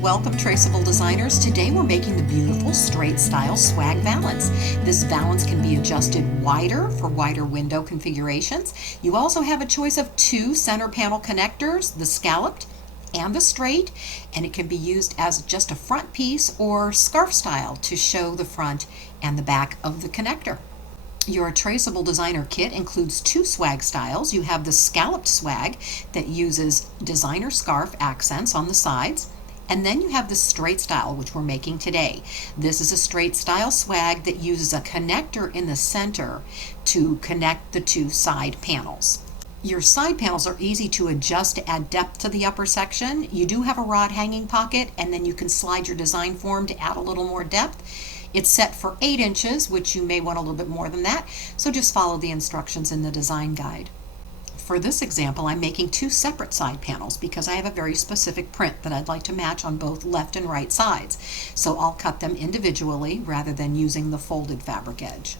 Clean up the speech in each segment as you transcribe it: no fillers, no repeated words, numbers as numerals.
Welcome, Traceable Designers. Today we're making the beautiful straight style swag valance. This valance can be adjusted wider for wider window configurations. You also have a choice of two center panel connectors, the scalloped and the straight, and it can be used as just a front piece or scarf style to show the front and the back of the connector. Your Traceable Designer kit includes two swag styles. You have the scalloped swag that uses designer scarf accents on the sides. And then you have the straight style, which we're making today. This is a straight style swag that uses a connector in the center to connect the two side panels. Your side panels are easy to adjust to add depth to the upper section. You do have a rod hanging pocket, and then you can slide your design form to add a little more depth. It's set for 8 inches, which you may want a little bit more than that, so just follow the instructions in the design guide. For this example, I'm making two separate side panels because I have a very specific print that I'd like to match on both left and right sides. So I'll cut them individually rather than using the folded fabric edge.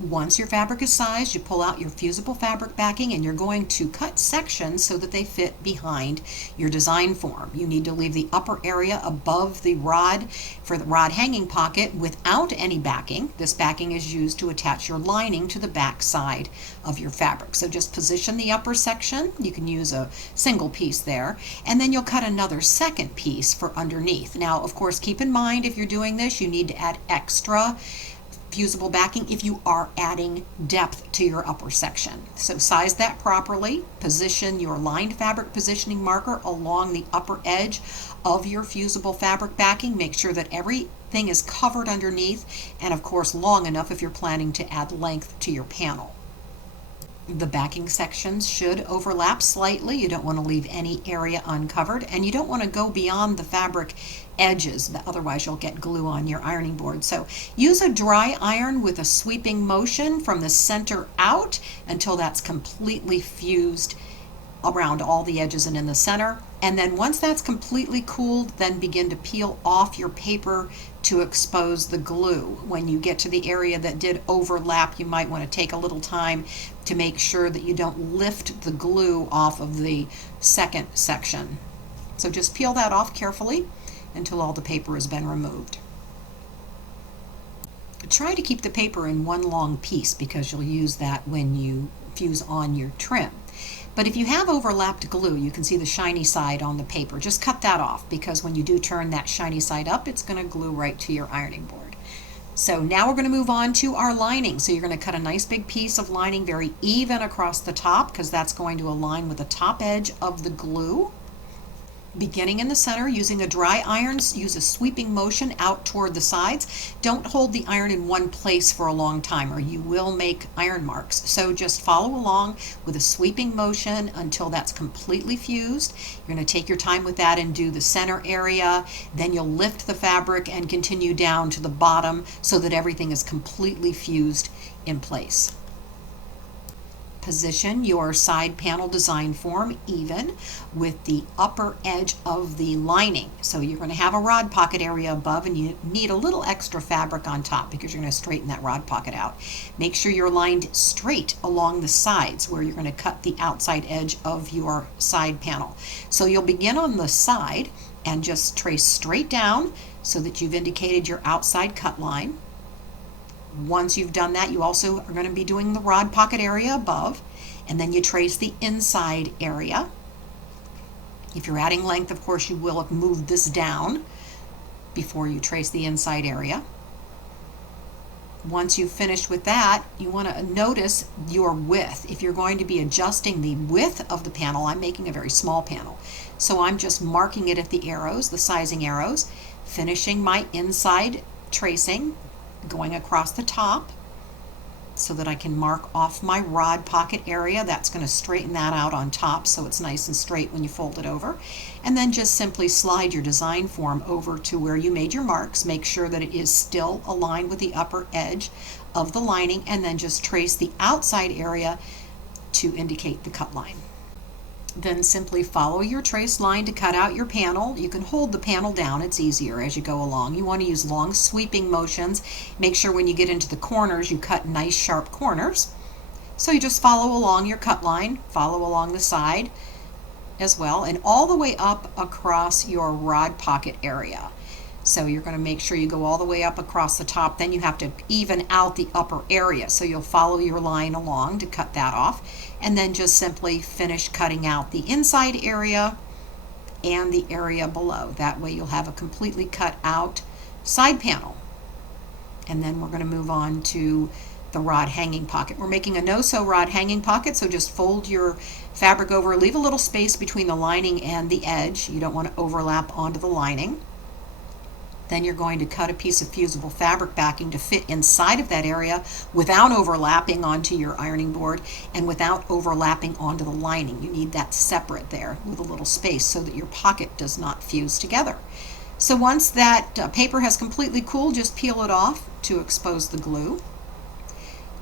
Once your fabric is sized, you pull out your fusible fabric backing and you're going to cut sections so that they fit behind your design form. You need to leave the upper area above the rod for the rod hanging pocket without any backing. This backing is used to attach your lining to the back side of your fabric. So just position the upper section. You can use a single piece there, and then you'll cut another second piece for underneath. Now, of course, keep in mind if you're doing this, you need to add extra fusible backing if you are adding depth to your upper section. So size that properly. Position your lined fabric positioning marker along the upper edge of your fusible fabric backing. Make sure that everything is covered underneath, and of course long enough if you're planning to add length to your panel. The backing sections should overlap slightly. You don't want to leave any area uncovered, and you don't want to go beyond the fabric edges, otherwise you'll get glue on your ironing board. So use a dry iron with a sweeping motion from the center out until that's completely fused around all the edges and in the center. And then once that's completely cooled, then begin to peel off your paper to expose the glue. When you get to the area that did overlap, you might want to take a little time to make sure that you don't lift the glue off of the second section. So just peel that off carefully until all the paper has been removed. Try to keep the paper in one long piece because you'll use that when you fuse on your trim. But if you have overlapped glue, you can see the shiny side on the paper. Just cut that off because when you do turn that shiny side up, it's going to glue right to your ironing board. So now we're going to move on to our lining. So you're going to cut a nice big piece of lining very even across the top because that's going to align with the top edge of the glue. Beginning in the center, using a dry iron, use a sweeping motion out toward the sides. Don't hold the iron in one place for a long time or you will make iron marks. So just follow along with a sweeping motion until that's completely fused. You're going to take your time with that and do the center area. Then you'll lift the fabric and continue down to the bottom so that everything is completely fused in place. Position your side panel design form even with the upper edge of the lining. So you're going to have a rod pocket area above and you need a little extra fabric on top because you're going to straighten that rod pocket out. Make sure you're lined straight along the sides where you're going to cut the outside edge of your side panel. So you'll begin on the side and just trace straight down so that you've indicated your outside cut line. Once you've done that, you also are going to be doing the rod pocket area above, and then you trace the inside area. If you're adding length, of course, you will have moved this down before you trace the inside area. Once you've finished with that, you want to notice your width. If you're going to be adjusting the width of the panel, I'm making a very small panel, so I'm just marking it at the arrows, the sizing arrows, finishing my inside tracing, going across the top so that I can mark off my rod pocket area. That's going to straighten that out on top so it's nice and straight when you fold it over. And then just simply slide your design form over to where you made your marks. Make sure that it is still aligned with the upper edge of the lining, and then just trace the outside area to indicate the cut line. Then simply follow your trace line to cut out your panel. You can hold the panel down, it's easier as you go along. You want to use long sweeping motions. Make sure when you get into the corners you cut nice sharp corners. So you just follow along your cut line, follow along the side, as well, and all the way up across your rod pocket area. So you're going to make sure you go all the way up across the top. Then you have to even out the upper area. So you'll follow your line along to cut that off, and then just simply finish cutting out the inside area and the area below. That way you'll have a completely cut out side panel. And then we're going to move on to the rod hanging pocket. We're making a no-sew rod hanging pocket, so just fold your fabric over, leave a little space between the lining and the edge. You don't want to overlap onto the lining. Then you're going to cut a piece of fusible fabric backing to fit inside of that area without overlapping onto your ironing board and without overlapping onto the lining. You need that separate there with a little space so that your pocket does not fuse together. So once that paper has completely cooled, just peel it off to expose the glue.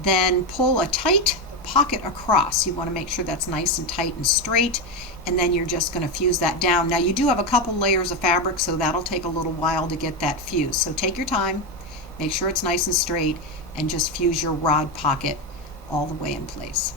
Then pull a tight pocket across. You want to make sure that's nice and tight and straight, and then you're just going to fuse that down. Now you do have a couple layers of fabric, so that'll take a little while to get that fused. So take your time, make sure it's nice and straight, and just fuse your rod pocket all the way in place.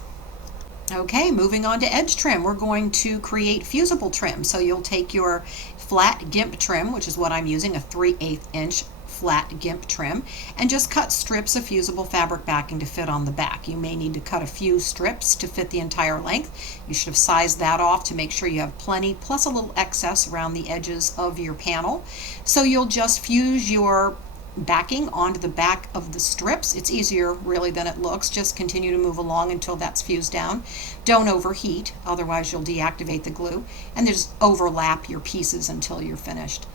Okay, moving on to edge trim. We're going to create fusible trim. So you'll take your flat gimp trim, which is what I'm using, a 3/8 inch flat gimp trim, and just cut strips of fusible fabric backing to fit on the back. You may need to cut a few strips to fit the entire length. You should have sized that off to make sure you have plenty, plus a little excess around the edges of your panel. So you'll just fuse your backing onto the back of the strips. It's easier really than it looks. Just continue to move along until that's fused down. Don't overheat, otherwise you'll deactivate the glue, and just overlap your pieces until you're finished.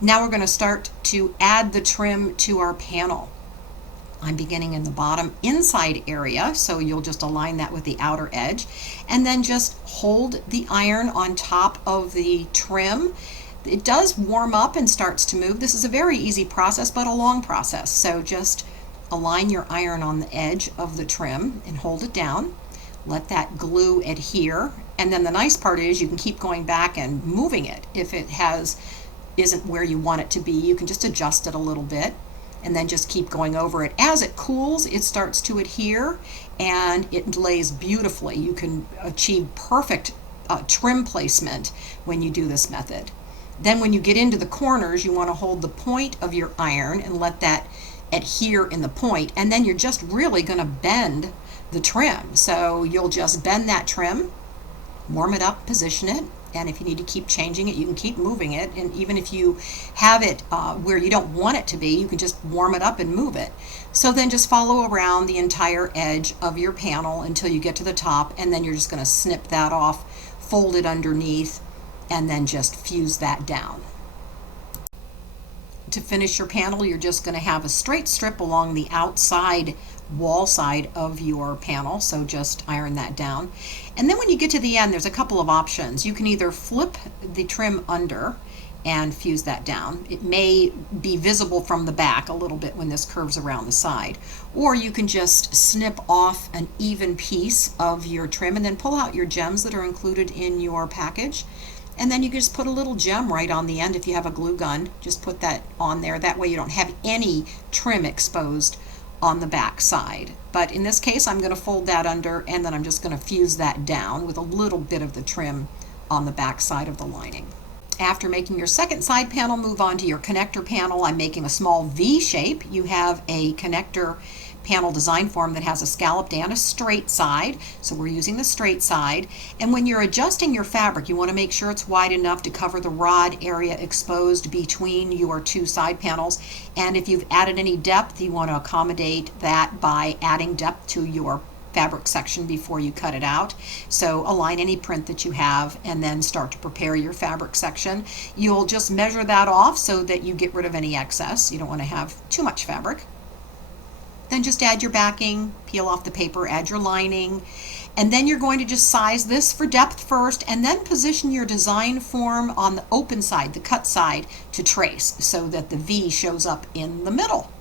Now we're going to start to add the trim to our panel. I'm beginning in the bottom inside area, so you'll just align that with the outer edge, and then just hold the iron on top of the trim. It does warm up and starts to move. This is a very easy process, but a long process. So just align your iron on the edge of the trim and hold it down. Let that glue adhere, and then the nice part is you can keep going back and moving it. If it isn't where you want it to be, you can just adjust it a little bit and then just keep going over it. As it cools, it starts to adhere and it lays beautifully. You can achieve perfect trim placement when you do this method. Then when you get into the corners, you want to hold the point of your iron and let that adhere in the point, and then you're just really going to bend the trim. So you'll just bend that trim, warm it up, position it, and if you need to keep changing it, you can keep moving it. And even if you have it where you don't want it to be, you can just warm it up and move it. So then just follow around the entire edge of your panel until you get to the top, and then you're just going to snip that off, fold it underneath, and then just fuse that down. To finish your panel, you're just going to have a straight strip along the outside wall side of your panel, so just iron that down. And then when you get to the end, there's a couple of options. You can either flip the trim under and fuse that down. It may be visible from the back a little bit when this curves around the side, or you can just snip off an even piece of your trim and then pull out your gems that are included in your package. And then you can just put a little gem right on the end. If you have a glue gun, just put that on there. That way you don't have any trim exposed on the back side. But in this case, I'm going to fold that under, and then I'm just going to fuse that down with a little bit of the trim on the back side of the lining. After making your second side panel, move on to your connector panel. I'm making a small V shape. You have a connector panel design form that has a scalloped and a straight side, so we're using the straight side. And when you're adjusting your fabric, you want to make sure it's wide enough to cover the rod area exposed between your two side panels. And if you've added any depth, you want to accommodate that by adding depth to your fabric section before you cut it out. So align any print that you have and then start to prepare your fabric section. You'll just measure that off so that you get rid of any excess. You don't want to have too much fabric. Then just add your backing, peel off the paper, add your lining, and then you're going to just size this for depth first, and then position your design form on the open side, the cut side, to trace so that the V shows up in the middle.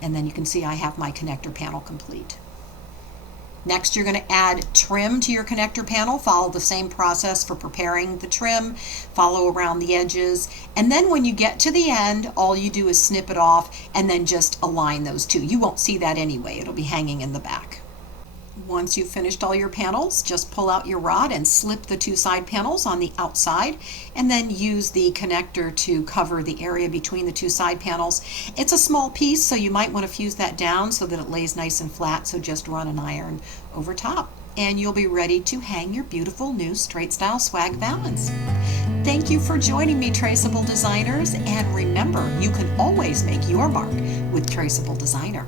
And then you can see I have my connector panel complete. Next, you're going to add trim to your connector panel. Follow the same process for preparing the trim. Follow around the edges. And then when you get to the end, all you do is snip it off and then just align those two. You won't see that anyway. It'll be hanging in the back. Once you've finished all your panels, just pull out your rod and slip the two side panels on the outside, and then use the connector to cover the area between the two side panels. It's a small piece, so you might want to fuse that down so that it lays nice and flat, so just run an iron over top. And you'll be ready to hang your beautiful new straight style swag valance. Thank you for joining me, Traceable Designers, and remember, you can always make your mark with Traceable Designer.